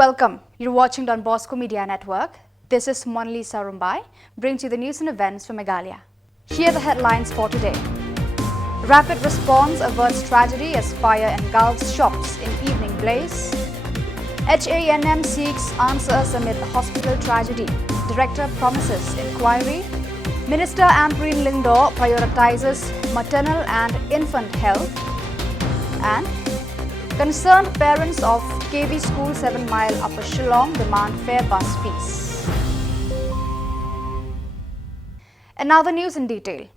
welcome. You're watching Don Bosco Media Network. This is Monali Sarumbai, brings you the news and events from Meghalaya. Here are the headlines for today. Rapid response averts tragedy as fire engulfs shops in evening blaze. HANM seeks answers amid the hospital tragedy. Director promises inquiry. Minister Ampreen Lindor prioritizes maternal and infant health. And concerned parents of KV School 7 Mile Upper Shillong demand fair bus fees. And now the news in detail.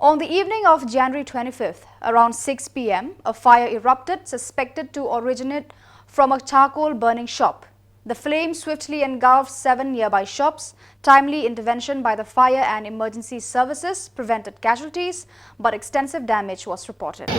On the evening of January 25th, around 6 p.m., a fire erupted suspected to originate from a charcoal burning shop. The flames swiftly engulfed 7 nearby shops. Timely intervention by the fire and emergency services prevented casualties, but extensive damage was reported.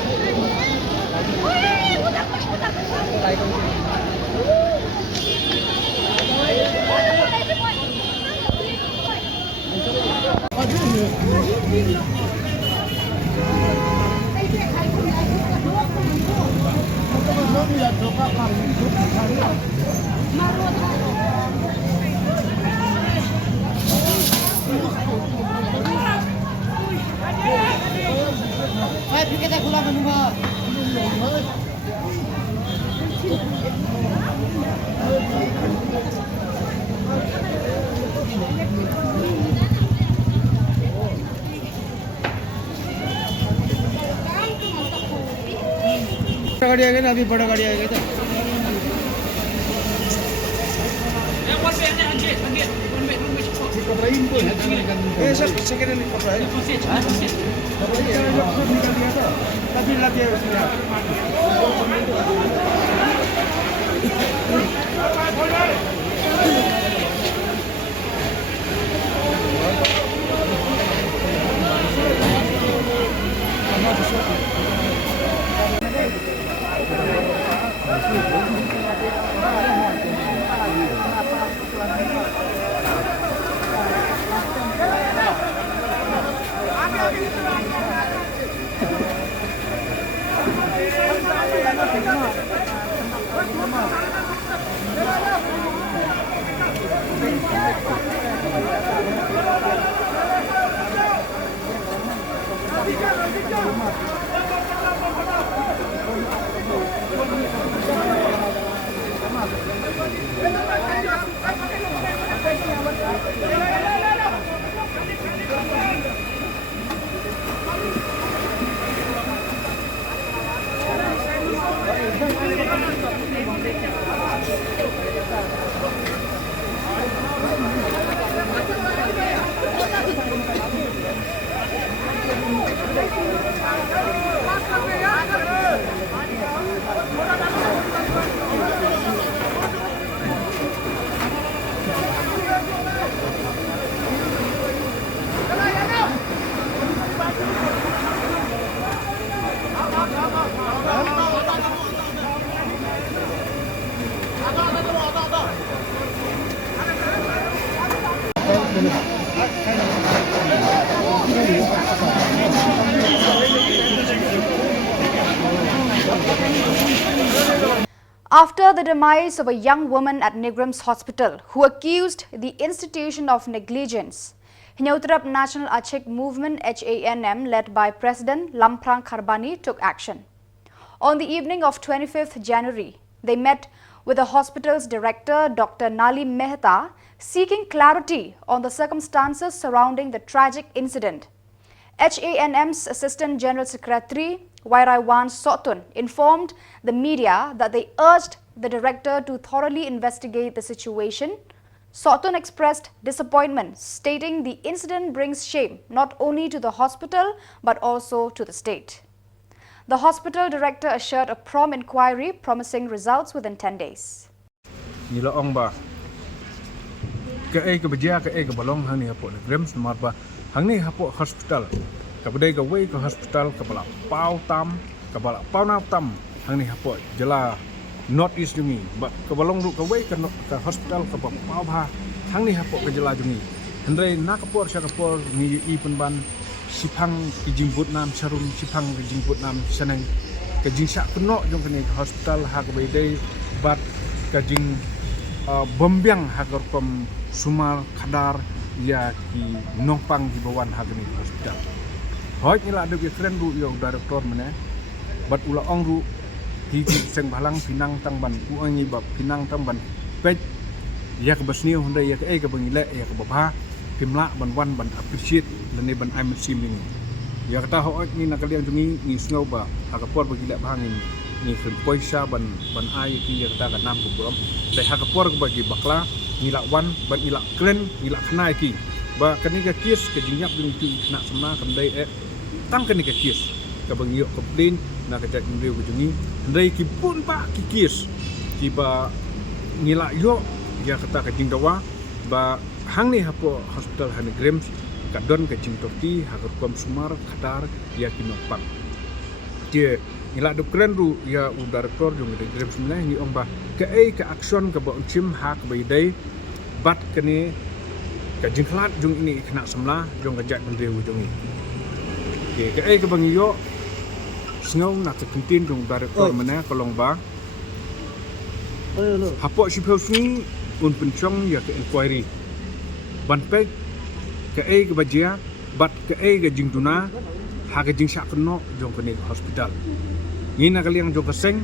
गाड़ी आ गई ना, अभी बड़ा गाड़ी आ गई था। ये सब सेकेंड हैंड कपड़ा है। तभी लगे उसमें। After the demise of a young woman at Nigram's hospital who accused the institution of negligence, Hinautarap National Achek Movement HANM led by President Lamprang Kharbani took action. On the evening of 25th January, they met with the hospital's director Dr. Nali Mehta seeking clarity on the circumstances surrounding the tragic incident. HANM's Assistant General Secretary Wairaiwan Sotun informed the media that they urged the director to thoroughly investigate the situation. Sotun expressed disappointment, stating the incident brings shame not only to the hospital but also to the state. The hospital director assured a prompt inquiry, promising results within 10 days. Hospital kabadai ka wei ka hospital kabala pau tam kabala pau na tam hang ni hapo jela north east jungi ba kabalong ru ka wei ka hospital ka pau bha hang ni hapo ka jela jungi hendrai na kapor sha kapor ni I penban sipang ki jimbut nam charum sipang ki jimbut nam sanang ka jingsa kuno jong kene hospital ha ka bedai bat kajing bombyang hagar kom sumar kadar ya ki nongpang di bawan hagani hospital. Hoi ni la ada bi keren ru yo director mene bat ula ong ru hi seng balang pinang tang ban u angi bab pinang tang ban Peit ya ke basniu honda ya ke ke bangile ya ke babha pimla ban wan ban appreciate lene ban I'm sim ni ya kata hoi ni nakaliang jungi ni sngau ba hakapor bagile bhangin ni khun poisa ban ai ki ya kata ka nam ko borom te hakapor bagi bakla nila wan ban ila kren nila khnai ki ba kani ka kies ke jinyap dung tu na Samla kandai tam kani ka kies ka bangio komplain na ka jak ngreu ko jungi ndai ki pun ba ki kies ki ba nila yo ya kata ka jingdawa ba hang ni hapo hospital han grems ka don ka jingtokti hagar kom sumar khatar ya kinopang tie nila do kren ru ya u director jong de grems mena ni ong ba ka ka action ka ba chim hak bai dai bat kani ka jingklat jong ini kena Samla jong ka jak ngreu jong ni ke ka bangiyo sngau na ka kentin jong director mena kolong ba hapo sipheus ni un pencong ya ke inquiry ban pe ke ke bajia bat ke ke jingtuna ha ke jing sak no jong ke hospital ni na kaliang jong keseng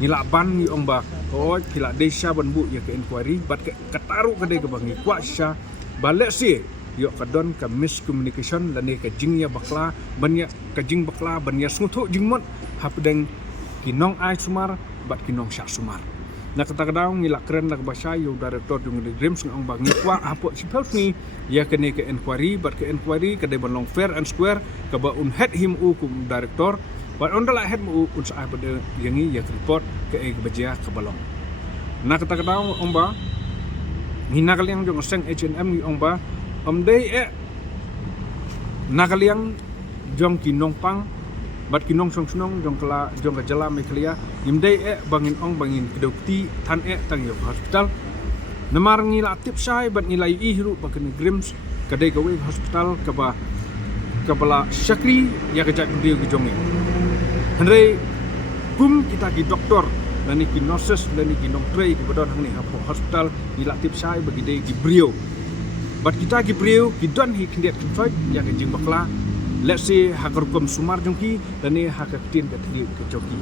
ni la ban ni ong ba o kila desa ban bu ya ke inquiry bat ke kataru ke de ke bangi kwa sha balek si yo kadon ka miscommunication lane ka jing ya bakla ban ya ka jing bakla ban ya sngutho jingmot hapdeng kinong ai sumar bat kinong syak sumar na kata-kadang ngila keren nak bahasa yo director jong de dreams ngong bang kwa apo sipels ni ya kene ke inquiry bat ke inquiry ke de long fair and square ka ba un head him u kum director bat on la head mu un sa pada yangi ya report ke bajia ke balong na kata-kadang omba hina kaliang jong seng H&M ni omba de nakaliang jong kinong pang bat kinong song jong kala jong Khuborjylla Meghalaya imdei bangin ong bangin kedokti tan tang yo hospital namar ngila tip sai bat nilai ihru bakani grims kadai gawe hospital kaba kabala syakri ya kejak dia ke jongi henry kum kita ki doktor lani ki nurses lani ki nongtrei ki badon hang ni hapo hospital nila tip sai bagi dei ki brio bat kita ki brio ki don hi kindet fight ya ke jing bakla let's say hakar kom sumar jongki lani hakak tin ka tri ke joki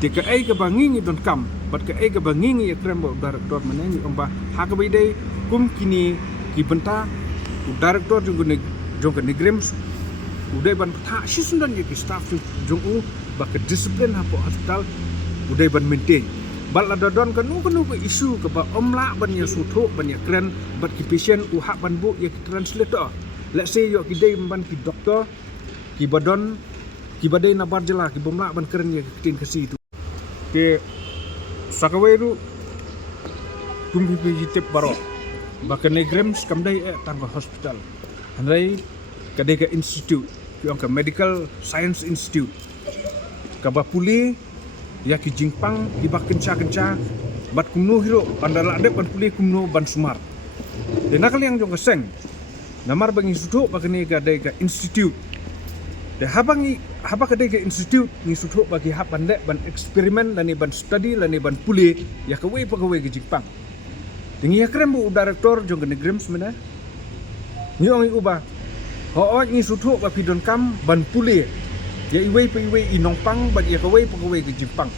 tika ke bangingi don kam bat ke bangingi krembo director meneni omba hakabai dei kum kini ki benta director jong ke negrims udai ban tha sisundan ki staff jong u ba ke disiplin hapo hospital udai ban maintain bal ada don kanu ke isu ke ba omla ban ya sutho ban ya kren bat ki patient u hak ban bu ya ki translator let's say yo ki dei ban ki doktor ki badon ki badai na barjela ki bomla ban keren ya kitin kasi itu ke sakaweru tumbi pi tip baro bakan negrims kamdai tangga hospital handai kadai ka institute yang ka medical science institute ka bapuli ya ki jingpang di bak kenca bat kumno hiro bandara ade ban puli kumno ban sumar de nakal yang jong keseng namar bangi sudu bagani gadai ka institute de habangi haba kadai ka institute ni sudu bagi hapan de ban eksperimen lani ban study lani ban puli ya kawai pegawai ke jingpang dingi akrem bu director jong ne grims mena ni ong uba ho ni sudu ba pidon kam ban puli ya iwei inongpang ba ya kawai pegawai ke jingpang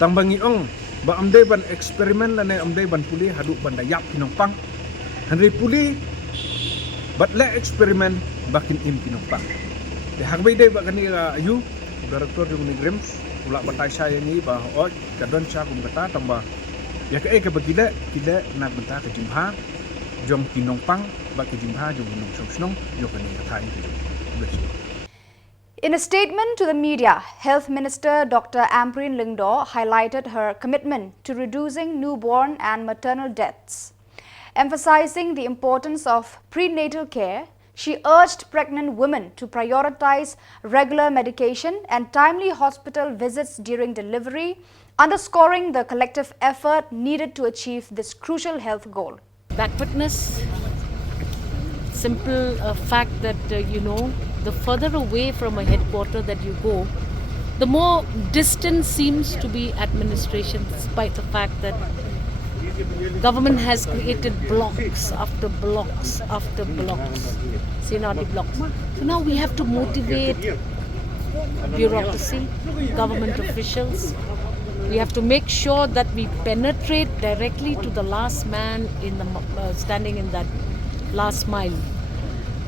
tang bangi ong ba amdai ban eksperimen lani amdai ban puli hadu ban dayap inongpang hanri puli bat le eksperimen bakin im kinopang de hakbai dei bakani ayu director jong ni grims ula batai saya ni ba oj kadon cha kum kata tamba ya ke bagile kile nak benta ke jimha jong kinopang ba ke jimha jong nong snong yo kani kata ni. In a statement to the media, Health Minister Dr. Ampreen Lyngdoh highlighted her commitment to reducing newborn and maternal deaths. Emphasizing the importance of prenatal care, she urged pregnant women to prioritize regular medication and timely hospital visits during delivery, underscoring the collective effort needed to achieve this crucial health goal. Backwardness, simple fact that, the further away from a headquarter that you go, the more distant seems to be administration, despite the fact that government has created blocks after blocks after blocks, CNRD blocks. So now we have to motivate bureaucracy, government officials. We have to make sure that we penetrate directly to the last man in the standing in that last mile.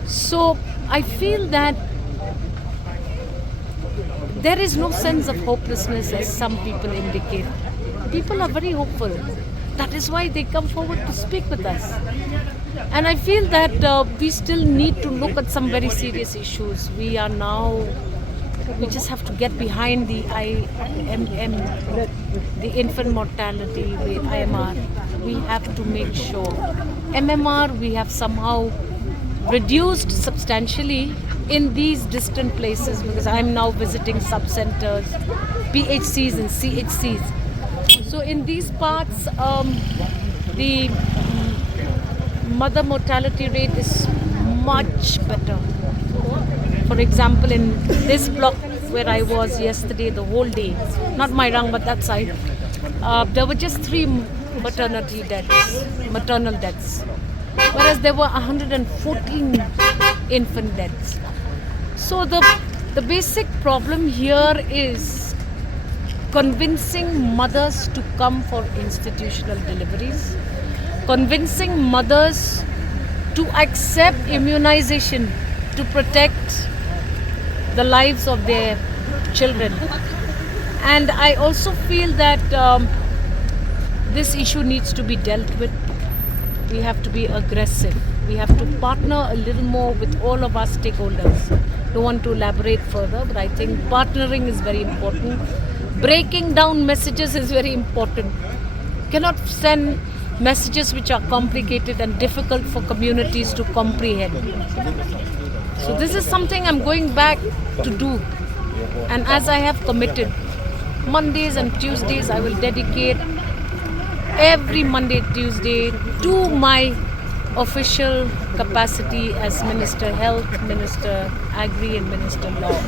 So I feel that there is no sense of hopelessness as some people indicate. People are very hopeful. That is why they come forward to speak with us. And I feel that we still need to look at some very serious issues. We just have to get behind the IMM, the infant mortality rate, IMR. We have to make sure. MMR, we have somehow reduced substantially in these distant places, because I'm now visiting sub-centers, PHCs and CHCs. So in these parts, the mother mortality rate is much better. For example, in this block where I was yesterday, the whole day, not my rang but that side, there were just 3 maternal deaths, whereas there were 114 infant deaths. So the basic problem here is convincing mothers to come for institutional deliveries, convincing mothers to accept immunization to protect the lives of their children. And I also feel that this issue needs to be dealt with. We have to be aggressive. We have to partner a little more with all of our stakeholders. Don't want to elaborate further, but I think partnering is very important. Breaking down messages is very important. Cannot send messages which are complicated and difficult for communities to comprehend. So this is something I'm going back to do. And as I have committed, Mondays and Tuesdays I will dedicate every Monday, Tuesday to my official capacity as Minister Health, Minister Agri and Minister Law.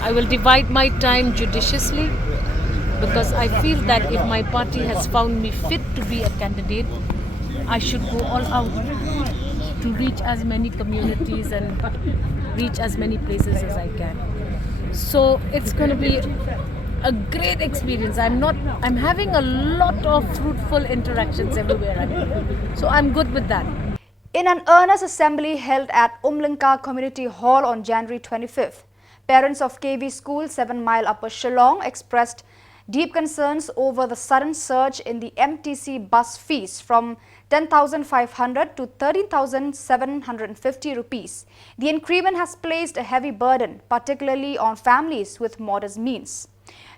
I will divide my time judiciously, because I feel that if my party has found me fit to be a candidate, I should go all out to reach as many communities and reach as many places as I can. So it's going to be a great experience. I'm having a lot of fruitful interactions everywhere I go. So I'm good with that. In an earnest assembly held at Umlinka Community Hall on January 25th, parents of KV School 7 Mile Upper Shillong expressed deep concerns over the sudden surge in the MTC bus fees from 10,500 to 13,750 rupees. The increment has placed a heavy burden, particularly on families with modest means.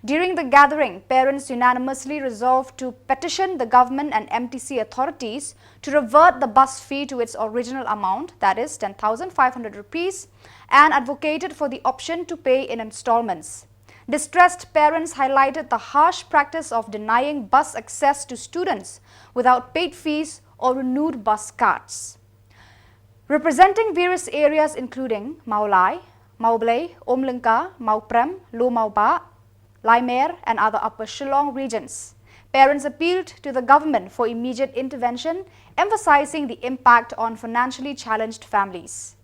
During the gathering, parents unanimously resolved to petition the government and MTC authorities to revert the bus fee to its original amount, that is 10,500 rupees, and advocated for the option to pay in installments. Distressed parents highlighted the harsh practice of denying bus access to students without paid fees or renewed bus cards. Representing various areas including Maulai, Maublay, Umlinka, Mauprem, Lumauba, Laimer and other Upper Shillong regions, parents appealed to the government for immediate intervention, emphasizing the impact on financially challenged families.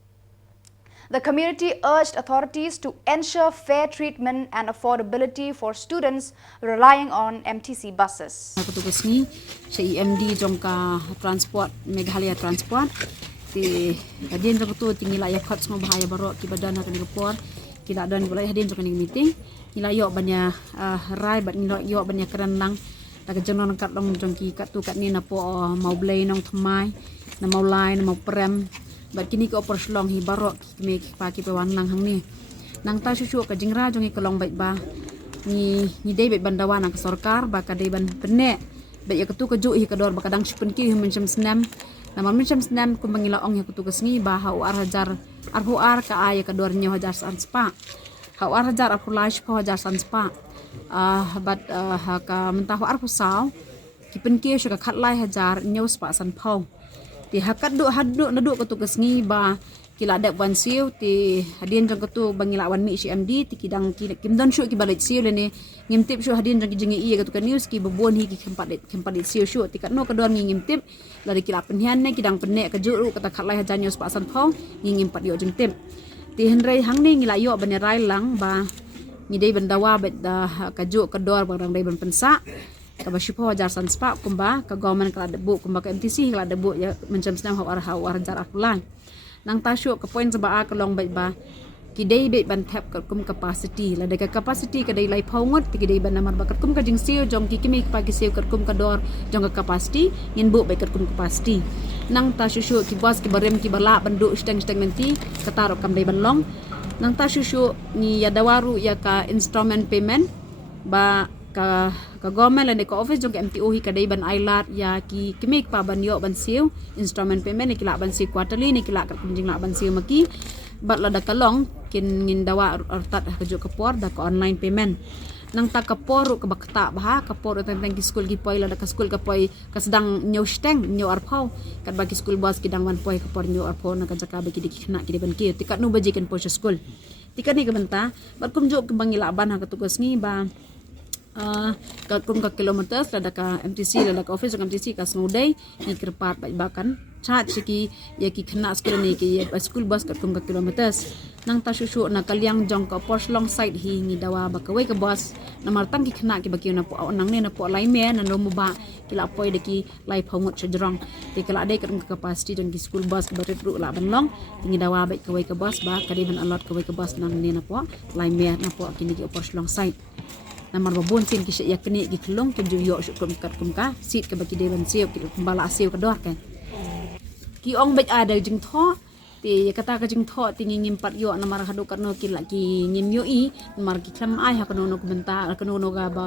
The community urged authorities to ensure fair treatment and affordability for students relying on MTC buses. Petugas ni CIMD jong ka transport Meghalaya transport ti hadin ra betul tinggi la ya khat semua bahaya barok ki badan ka ni Khubor tidak dan boleh hadin jong ka ni meeting nila yo banya rai bat nila yo banya keran lang ta ka jong kat long jong ki kat tu kat ni na po mau blay nong thmai na mau lai na mau prem bat kini ko por Shillong hi barok me pa ki pe wan lang hang ni nang ta susu ka jingra jong ki long baik ba ni dei baik bandawan ang sarkar ba ka dei ban penek baik ya ketu keju hi kador ba kadang sipen ki mencam senam nama mencam senam ku mangila ong ya ketu kesni ba hau ar hajar arhu ar ka ay kador nyo hajar san spa hau ar hajar arhu lash po hajar san spa bat ka mentah ar pu saw kipen ki shu ka khat lai hajar nyo spa san pau ti hakat du haddu nadu ketu kesni ba kila ada wan siu ti hadin jong ketu bangila wan mi CMD ti kidang kim don syu ki balik siu lene ngimtip syu hadin jong jingi iya ketu news ki bebon hi ki kempat siu syu ti katno kedon ngimtip lari kila penhian ne kidang penek kejuru kata khatlai hajan news pak san phong ngimpat yo jeng tip ti henrei hang ni ngila yo benerai lang ba ngidei bendawa bet da kaju kedor barang dai ben pensa ka bashipo jar san spa kumba ka government kala debu kumba ka MTC kala debu ya mencam senam hawar jar akulan nang tasyo ka point sa baa kalong bai ba kidai bet ban tap ka kum capacity la de ka capacity ka dai lai phongot ti kidai ban namar ba ka kum ka jing siu jong ki kimi pa ki siu ka kum ka dor jong ka capacity ngin bu bai ka kum capacity nang tasyo ki bos ki barem ki bala bandu steng menti ka taro kam dai ban long nang tasyo ni ya dawaru ya ka instrument payment ba ka government la ka office jong ka MTO hi kadai ban ailat ya ki kimik pa ban yo ban siu instrument payment ni kila ban siu quarterly ni kila ka kunjing la ban siu maki bat la da kalong kin ngin dawa artat kajo kapor da ka online payment nang ta kapor ka bakta bah kapor tentang ki school ki poi la da ka school ka poi ka sedang nyo steng nyo arpau kat bagi school bus kidang wan poi kapor nyo arpau na ka jaka bagi dikna ki ban ki tikat no bajikan po school tikat ni ka benta bat kumjo ke bangila ban ha katugas ni ba ka kilometer lada ka MTC lada ka office ka MTC ka snudai ni kerpat bakan chat siki ya ki khna school ni ki school bus ka kilometer nang ta shushu na kalyang jong ka Shillong side hi ni dawa ba ka wei ka bus na martang ki khna ki ba ki na po nang ne na po lai me na no ba kila poi de ki lai phongot chajrong ti kala de ka capacity jong ki school bus ka ba ru la ban long ni dawa ba ka wei ka bus ba ka de ban alot ka wei ka bus nang ne na po lai me na po ki ni ki Shillong side namar babon sin ki ya kini ki kelong ke ju yo kum ka sit ke bagi deban siu ki bala siu ke dor kan ki ong bet ada jing tho ti kata ka jing tho ti ngim pat yo namar hadu karno ki la ki ngim yo i namar ki klam ai ha kono no benta kono no ga ba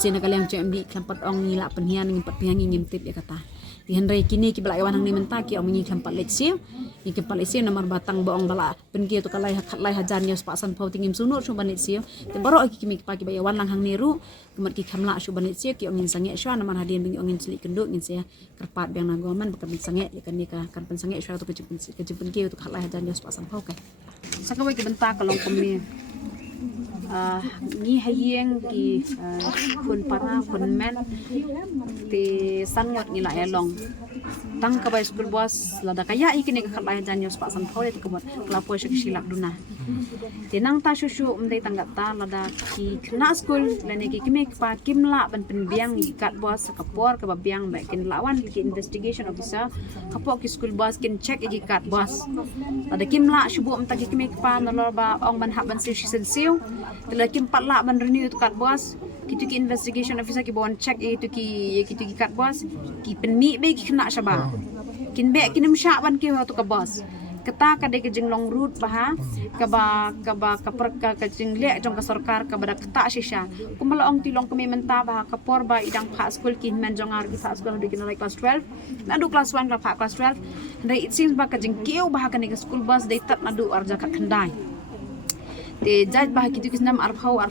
sin ka leng CMD klam pat ong ni la penhian ngim pat penhian ngim tip ya kata ti henrei kini ki bala yawan hang ni menta ki ong ngi klam pat lek siu ni ke pal isi namar batang baong bala penki to kalai khatlai hajan yo pasan phau tingim sunur shu banit siu te baro ki kimi pa ki bayawan lang hang niru kemat ki khamla shu banit siu ki ongin sange shu namar hadin bing ongin sli kenduk ngin sia kerpat biang nagoman bakam sange ya kan ni ka kan pen sange shu to kejipun ki to khatlai hajan yo pasan phau ka sakawai ki benta kalong kami ni hayeng ki kun para kun men ti sangot ni la elong tang ka bay school bus lada kaya ikini ka khalai jan yos pa san phole ti kebot klapo shik silak duna tinang ta shushu umdai tanggat ta lada ki kena school lane ki kimi pa kimla ban penbiang ki kat bus kapor ka babiang ba kin lawan ki investigation officer kapok ki school bus kin check ki kat bus lada kimla shubu umta ki kimi pa nolor ba ong ban hab ban siu siu tila kim patla ban renew tu kat bus kitu ki investigation officer ki bon check itu ki kat bus ki penmi be ki kena syaba kin be kin msha ban ki tu ka bus kata ka de jing long route bah ka ka jing le jong ka sarkar ka bada kata shisha kumala ong tilong kami menta bah ka por ba idang pha school ki men jongar ki pha school de kin like class 12 nadu class 1 ka pha class 12 and it seems ba ka jing kiu bah ka ni school bus de tat nadu arja ka khandai te jaj bah kitu kisnam arphau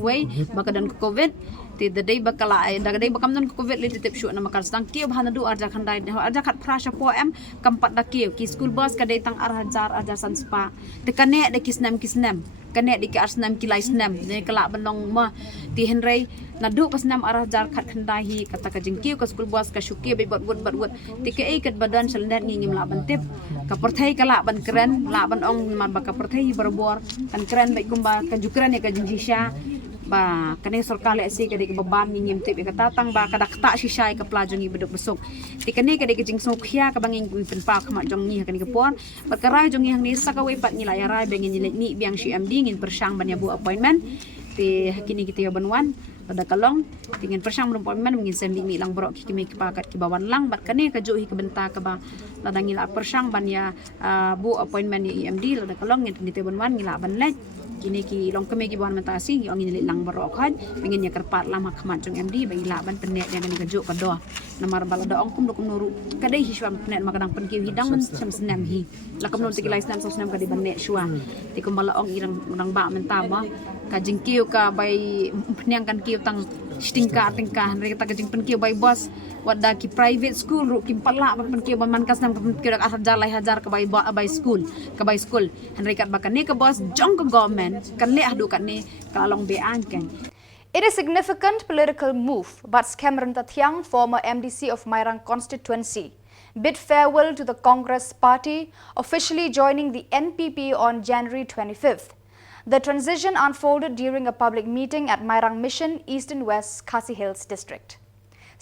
wei baka dan covid te the day bakala da day bakam dan covid le tip shu na makar stang kiu bah nadu arja khandai arja khat prasha po em kampat da kiu ki school bus ka day tang arhajar arja san spa te kane de kisnam kane di ki arsnam ki lai snam ne kala banong ma ti henrei nadu pasnam arhajar khat khandai hi kata ka jingkiu ka school bus ka shuki be bot ti ke ikat badan selnet ngim la ban tip ka perthai kala ban keren la ban ong man ba ka perthai berbor kan keren be kumba ka jukran ya ka jinjisha ba kane sarkale asi ka de babam ngim tip ka tatang ba ka dakta shisha ka plajongi beduk besuk ti kane ka de jing sokhya ka banging pen pa khama jong ni ka ni ka por berkarai jong hang ni sakawai pat ni la ya rai bengin ni ni biang CMD ngin persang ban ya bu appointment ti hakini kita ya banwan pada kalong tingin persang appointment ngin sendi mi lang borok ki ki pakat ki bawan lang bat kane ka jo hi ka benta ka ba ladang ila persang ban ya bu appointment ni EMD lada kalong ngin kita banwan ngila ban lek kini ki long kami ki bawan mentasi yang ngin lang borok kan pengin ya kerpat lama khamat jong MD bagi la ban penet yang ni ka jo ka do namar balada ong kum dokum nuru kadai hiswam penet makadang pen ki hidang men sam senam hi lakam non tikilai senam sam senam ka di ban net shua ti kum bala ong irang ba menta ba ka jingkiu ka bai penyang kan kiu tang tingkah mereka tak kejeng penkiu bai bos wada ki private school ru ki palak penkiu man kas nam penkiu dak asar jalai hajar ke bai school mereka bakan ni ke bos jong ke government kan le adu kan ni kalong be angken. It is a significant political move, but Cameron Tathiang, former MDC of Mairang constituency, bid farewell to the Congress party, officially joining the NPP on January 25th. The transition unfolded during a public meeting at Mairang Mission, East and West Khasi Hills district.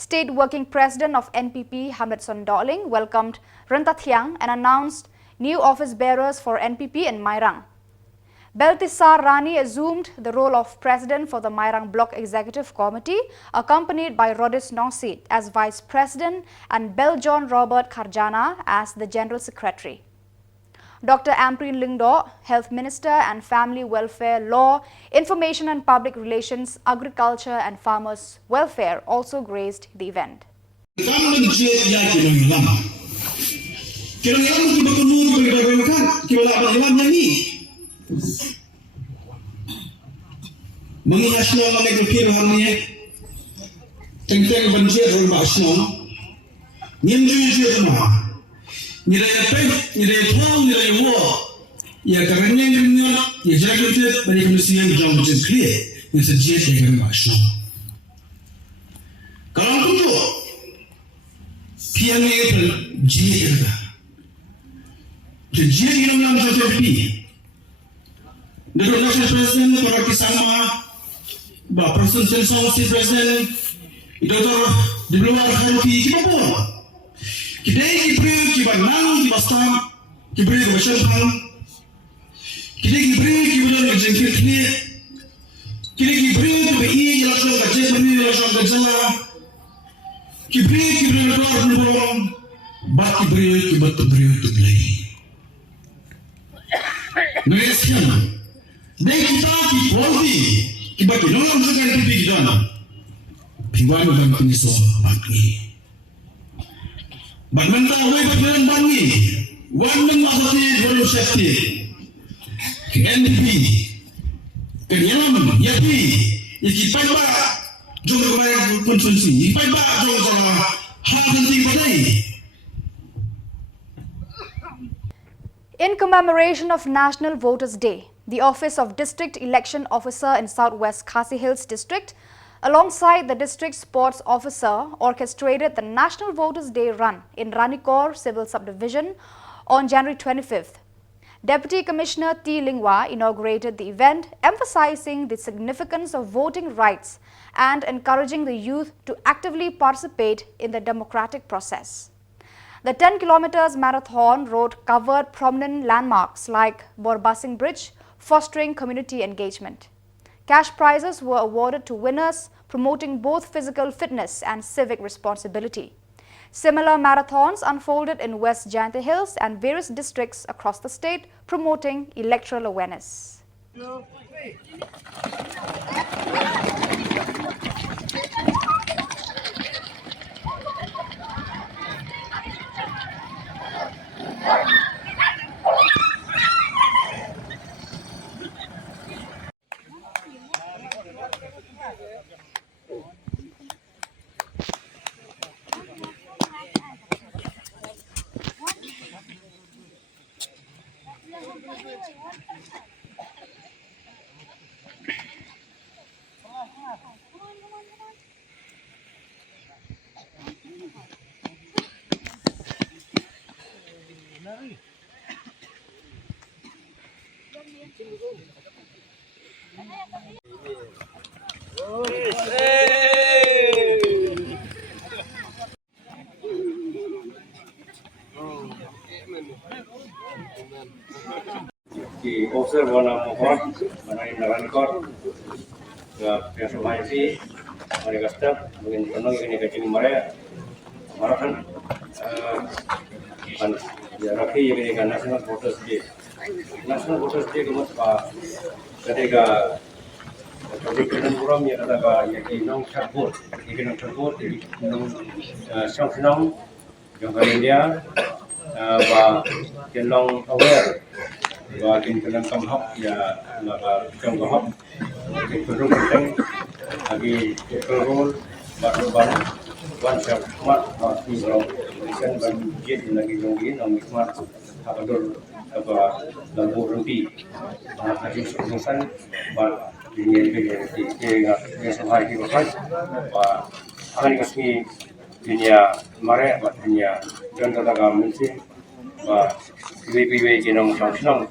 State Working President of NPP, Hamid Sondoling, welcomed Rantathiang and announced new office bearers for NPP in Mairang. Beltisar Rani assumed the role of president for the Mairang Block Executive Committee, accompanied by Rodis Nongsit as vice president and Beljohn Robert Kharjana as the general secretary. Dr. Amprin Lingdo, Health Minister and Family Welfare, Law, Information and Public Relations, Agriculture and Farmers Welfare also graced the event. Mengingat Shillong kami berkira hamnya, tentang banjir rumah Shillong, nyendiri rumah, nilai Peit, nilai Thong, nilai War, ya kerana yang ya jaga itu banyak manusia yang jauh macam clear, yang sejiat dengan rumah Shillong. Kalau tu, piang itu jiat kita, jiat yang dalam sesuatu. The national president, Parati Samla, President Songsi President, Dr. Dibluar Haruki, Khubor. Kita beri kita nang kita stam, kita beri kita syarhan, kita beri kita menjengkel kini, kita beri kita ini langsung kerja, ini langsung kerja, kita beri kita keluar berborong, baki beri kita betul beri itu lagi. Nuliskan. Dan kita polisi, kita nolong sekarang TV kita, piwan dan penyusul bagi. Bagaimana awal berjalan bagi, wanita hati baru safety, NDP, kenyam, yati, ikipai ba, jom kemarin konsumsi, ikipai ba jom kalau hal penting badai. In commemoration of National Voters' Day, the Office of District Election Officer in Southwest Khasi Hills District, alongside the District Sports Officer, orchestrated the National Voters' Day run in Ranikor Civil Subdivision on January 25th. Deputy Commissioner T. Lingwa inaugurated the event, emphasizing the significance of voting rights and encouraging the youth to actively participate in the democratic process. The 10 kilometers marathon road covered prominent landmarks like Borbasing Bridge, fostering community engagement. Cash prizes were awarded to winners, promoting both physical fitness and civic responsibility. Similar marathons unfolded in West Jayanti Hills and various districts across the state, promoting electoral awareness. Di officer wana mohon mana yang Ranikor pihak supervisi mereka staff mungkin penuh ini kecil marahan ya rapi ini kan National Voters Day kemas pak ketika ketika program yang ada yang nong Khubor di nong Shillong yang India và Shillong aware và kinh tế công học và trong công học kinh tế rung kinh lagi role ban one shot mat di bawah desain ban jet lagi jongin nomor mat abadul apa lampu rumpi hasil suksesan ban dunia yang sampai di bawah akan kasih dunia mare dunia dan kata mesti PPP jenong sang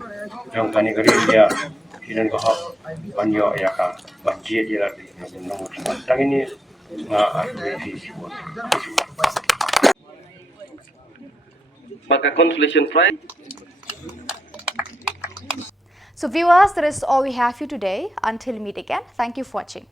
jong kani kerja sinan ko banyo ya ka banjir dia lagi nong tang ini maka consolation prize. So viewers, that is all we have for you today. Until we meet again, thank you for watching.